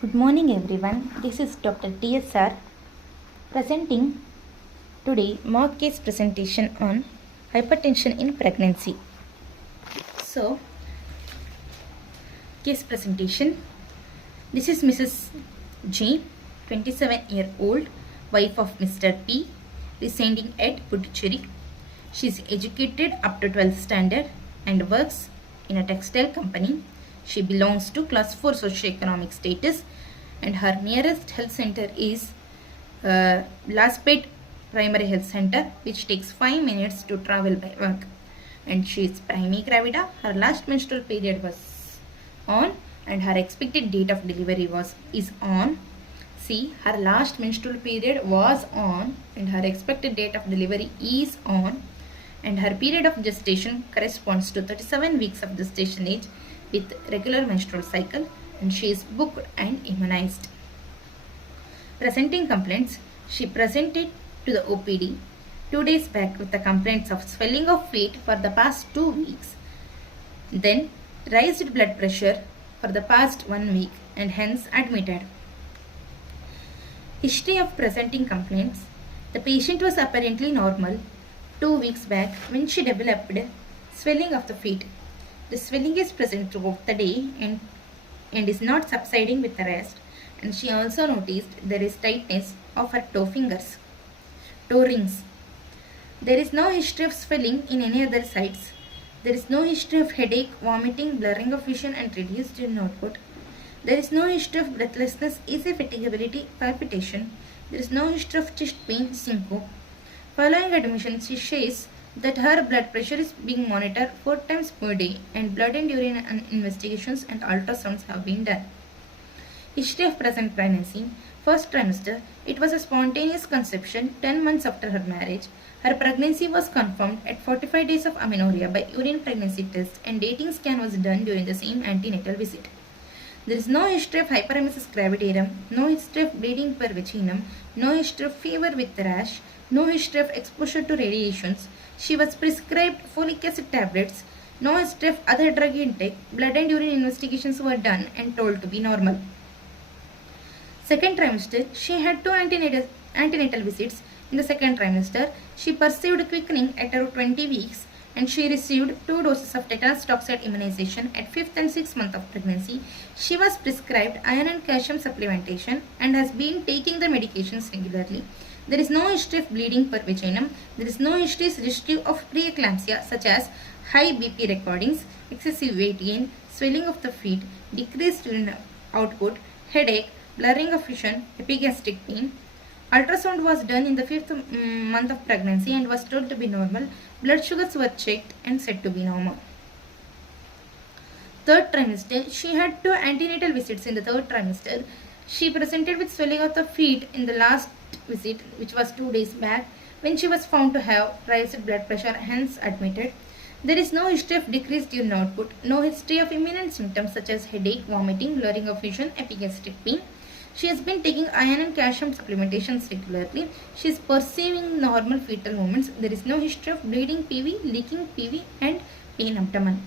Good morning everyone. This is Dr. TSR presenting today mock case presentation on hypertension in pregnancy. So, case presentation. This is Mrs. G, 27-year-old, wife of Mr. P, residing at Puducherry. She is educated up to 12th standard and works in a textile company. She belongs to class 4 socioeconomic status and her nearest health center is Laspet Primary Health Center, which takes 5 minutes to travel by walk. And she is primigravida. Her last menstrual period was on and her expected date of delivery is on. See, her last menstrual period was on and her expected date of delivery is on, and her period of gestation corresponds to 37 weeks of gestation age with regular menstrual cycle, and she is booked and immunized. Presenting complaints. She presented to the OPD 2 days back with the complaints of swelling of feet for the past 2 weeks, then raised blood pressure for the past 1 week and hence admitted. History of presenting complaints. The patient was apparently normal 2 weeks back when she developed swelling of the feet. The swelling is present throughout the day and is not subsiding with the rest, and she also noticed there is tightness of her toe rings. There is no history of swelling in any other sites. There is no history of headache, vomiting, blurring of vision and reduced urine output. There is no history of breathlessness, easy fatigability, palpitation. There is no history of chest pain, syncope. Following admission, she says that her blood pressure is being monitored 4 times per day and blood and urine investigations and ultrasounds have been done. History of present pregnancy. First trimester, it was a spontaneous conception 10 months after her marriage. Her pregnancy was confirmed at 45 days of amenorrhea by urine pregnancy test and dating scan was done during the same antenatal visit. There is no history of hyperemesis gravidarum, no history of bleeding per vaginum, no history of fever with rash, no history of exposure to radiations. She was prescribed folic acid tablets, no history of other drug intake. Blood and urine investigations were done and told to be normal. Second trimester, she had 2 antenatal visits. In the second trimester, she perceived quickening at around 20 weeks and she received 2 doses of tetanus toxoid immunization at 5th and 6th month of pregnancy. She was prescribed iron and calcium supplementation and has been taking the medications regularly. There is no history of bleeding per vaginum. There is no history of preeclampsia such as high BP recordings, excessive weight gain, swelling of the feet, decreased urine output, headache, blurring of vision, epigastric pain. Ultrasound was done in the 5th month of pregnancy and was told to be normal. Blood sugars were checked and said to be normal. Third trimester, she had 2 antenatal visits in the third trimester. She presented with swelling of the feet in the last visit, which was 2 days back, when she was found to have raised blood pressure, hence admitted. There is no history of decreased urine output, no history of imminent symptoms such as headache, vomiting, blurring of vision, epigastric pain. She has been taking iron and calcium supplementations regularly. She is perceiving normal fetal movements. There is no history of bleeding PV, leaking PV and pain abdomen.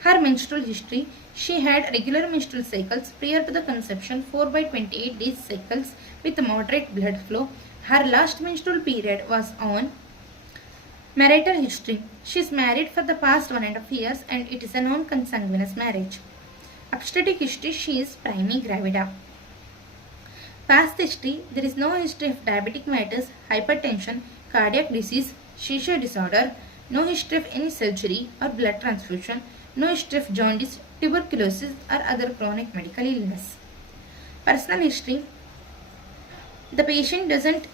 Her menstrual history. She had regular menstrual cycles prior to the conception, 4 by 28 days cycles with moderate blood flow. Her last menstrual period was on. Marital history. She is married for the past 1.5 years and it is a non-consanguineous marriage. Obstetric history. She is primigravida. Past history. There is no history of diabetic mellitus, hypertension, cardiac disease, seizure disorder, no history of any surgery or blood transfusion, no history of jaundice, tuberculosis or other chronic medical illness. Personal history. The patient doesn't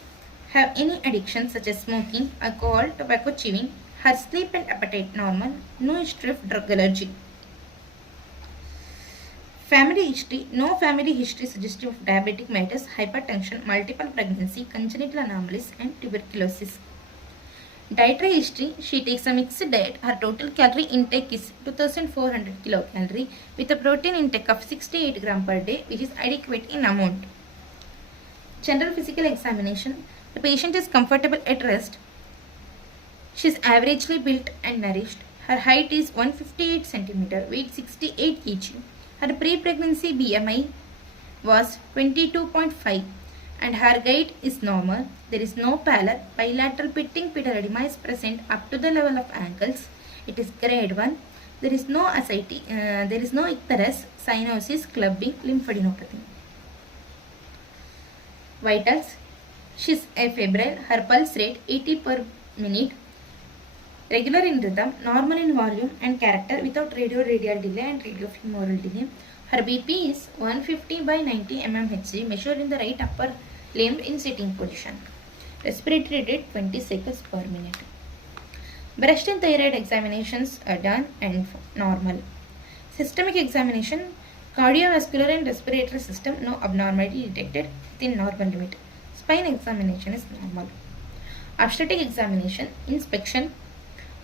have any addiction such as smoking, alcohol, tobacco chewing. Her sleep and appetite normal. No history of drug allergy. Family history. No family history suggestive of diabetic mellitus, hypertension, multiple pregnancy, congenital anomalies and tuberculosis. Dietary history. She takes a mixed diet. Her total calorie intake is 2400 kilocalorie with a protein intake of 68 gram per day, which is adequate in amount. General physical examination. The patient is comfortable at rest. She is averagely built and nourished. Her height is 158 cm, weight 68 kg. Her pre-pregnancy BMI was 22.5 and her gait is normal. There is no pallor. Bilateral pitting pedal edema is present up to the level of ankles. It is grade 1. There is no ascites, there is no icterus, cyanosis, clubbing, lymphadenopathy. Vitals. She is afebrile. Her pulse rate 80 per minute. Regular in rhythm, normal in volume and character without radial delay and radiofemoral delay. Her BP is 150 by 90 mmHg measured in the right upper limb in sitting position. Respiratory rate 20 seconds per minute. Breast and thyroid examinations are done and normal. Systemic examination, cardiovascular and respiratory system, no abnormality detected within normal limit. Spine examination is normal. Obstetric examination, inspection,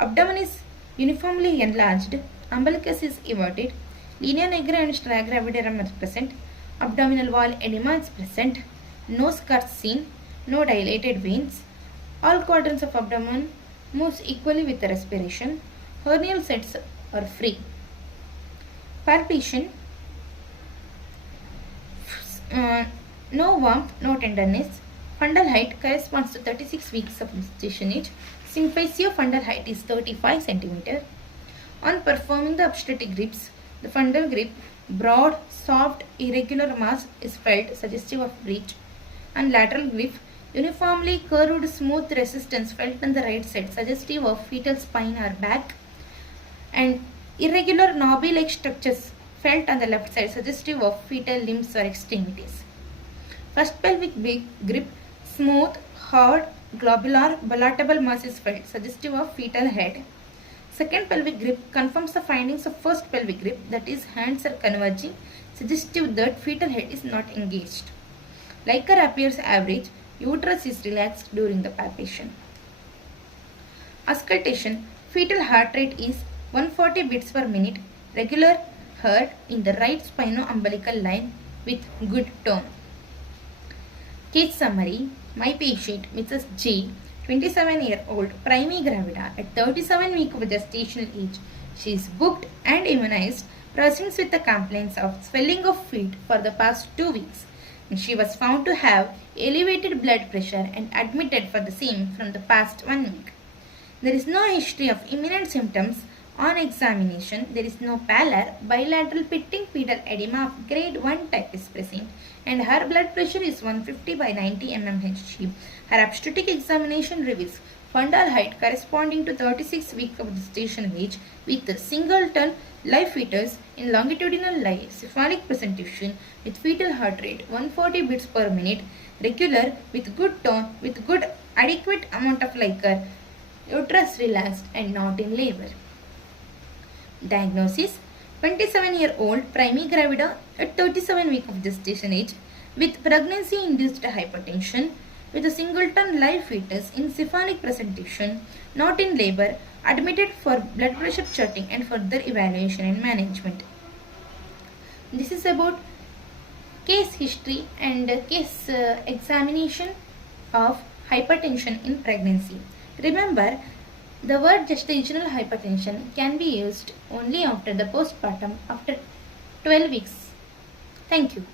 abdomen is uniformly enlarged, umbilicus is everted, linea nigra and strata gravidarum is present, abdominal wall edema is present, no scars seen, no dilated veins, all quadrants of abdomen moves equally with the respiration, hernial sets are free. Palpation, no warmth, no tenderness. Fundal height corresponds to 36 weeks of gestation age. Symphysia fundal height is 35 cm. On performing the obstetric grips, the fundal grip, broad, soft, irregular mass is felt suggestive of breech, and lateral grip, uniformly curved smooth resistance felt on the right side suggestive of fetal spine or back, and irregular knobby-like structures felt on the left side suggestive of fetal limbs or extremities. First pelvic grip, smooth, hard, globular, palatable mass is felt suggestive of fetal head. Second pelvic grip confirms the findings of first pelvic grip, that is hands are converging suggestive that fetal head is not engaged. Liquor appears average, uterus is relaxed during the palpation. Auscultation, fetal heart rate is 140 beats per minute, regular heard in the right spino-umbilical line with good tone. Case summary, my patient Mrs. J, 27-year-old, primigravida at 37 weeks of gestational age. She is booked and immunized, presents with the complaints of swelling of feet for the past 2 weeks. She was found to have elevated blood pressure and admitted for the same from the past 1 week. There is no history of imminent symptoms. On examination, there is no pallor. Bilateral pitting pedal edema of grade 1 type is present and her blood pressure is 150 by 90 mmHg. Her obstetric examination reveals fundal height corresponding to 36 weeks of gestation age with a singleton live fetus in longitudinal lie, cephalic presentation with fetal heart rate 140 beats per minute, regular with good tone with good adequate amount of liquor, uterus relaxed and not in labor. Diagnosis, 27-year-old primigravida at 37 weeks of gestation age with pregnancy-induced hypertension with a singleton live fetus in cephalic presentation, not in labor, admitted for blood pressure charting and further evaluation and management. This is about case history and case examination of hypertension in pregnancy. Remember, the word gestational hypertension can be used only after the postpartum after 12 weeks. Thank you.